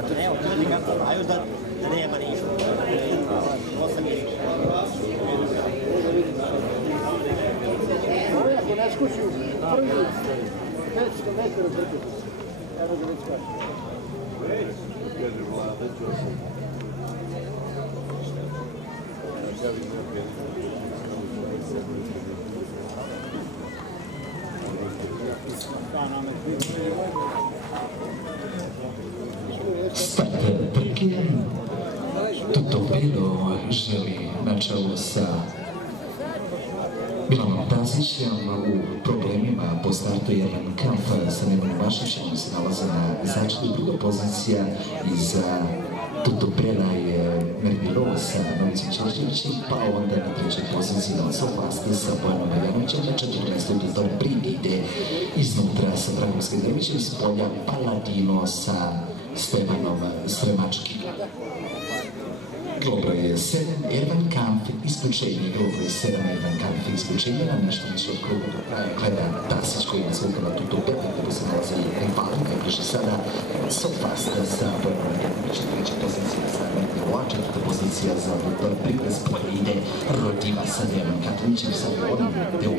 Evo, ajde da nema ništa. 8 je. Ako ne skući u prvi 500 metara brdu, evo ga već kaže. Kaže vlada, ću Start trke. Toto Belo želi na čelu sa Milanom Tasićem u problemima po startu Jerman Kamp sa Nenom Vašićem se nalaze na začetku. Druga pozicija iza Toto Bela je Mergirova sa Novicom Čerčevićem, pa onda na trećoj poziciji Nalso Faste sa Bojanom Veljanovićem, na 14. Tutor ide iznutra sa Dragomskim Drmićem, iz polja Paladino sa Stevanom Sremačkim. Globro je 7, Jerman Kamp, isključenje. Globro je 7, Jerman Kamp, isključenje. Na nešto više od kruga do kraja gleda Tasić koji je zvukala Tuto Bela, kako se nalaze i rivali, koji bliže sada Sofasta sa Bojanom Veljanovićem, treća pozicija sa Mergirova, četvrta pozicija za Tutor Prikres, polje ide Rodiva sa Dejanom Katanićem, sa onim deo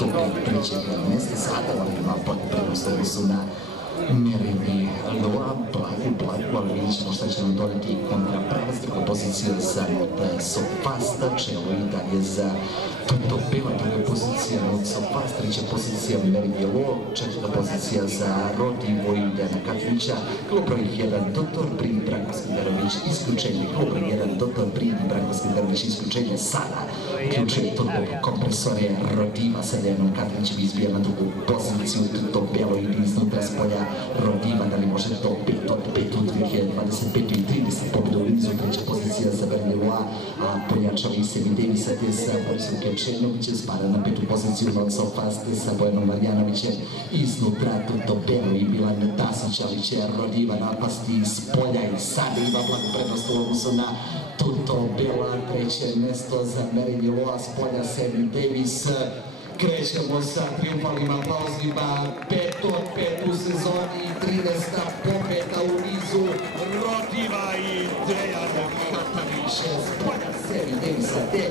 toga trećeg mjesta, sada on ima bolje prednost odnosu na Merini Loa, blagu, ali vidjet ćemo šta će nam doneti kontra pravac. Druga pozicija za Sofasta, čelo i dalje za Toto Bela, druga pozicija od Sofasta, treća pozicija Merini Loa, četvrta pozicija za Rodivo i Dejana Katanića. Globro 1, Dr. Brin Branko Skenderović, isključenje. Globro 1, Dr. Brin Branko Skenderović, isključenje. Sada uključuje turbo kompresore Rodiva sa Dejanom Katanićem, izbija na drugu poziciju. Toto Belo ide iznutra s polja Rodiva, da li može to 5 od 5 u 2025. i 30 pobjeda u Linzu, treća pozicija za Verniloa, a pojačali se Videvisa te sa Borisom Kečenovićem, spada na petu poziciju Nalso Faste sa Bojanom Marjanovićem, iznutra Toto Belo i Milan Tasić, ali će Rodiva napasti iz polja i sada ima blagu prednost u odnosu na Toto Bela, treće mesto za Verniloa, s polja Seven Davis. Krećemo sa triumfalnim aplauzima, 5 od 5 u sezoni, 13. pobjeda u nizu, Rodiva i Dejan Katanić, s polja Seven Davisa te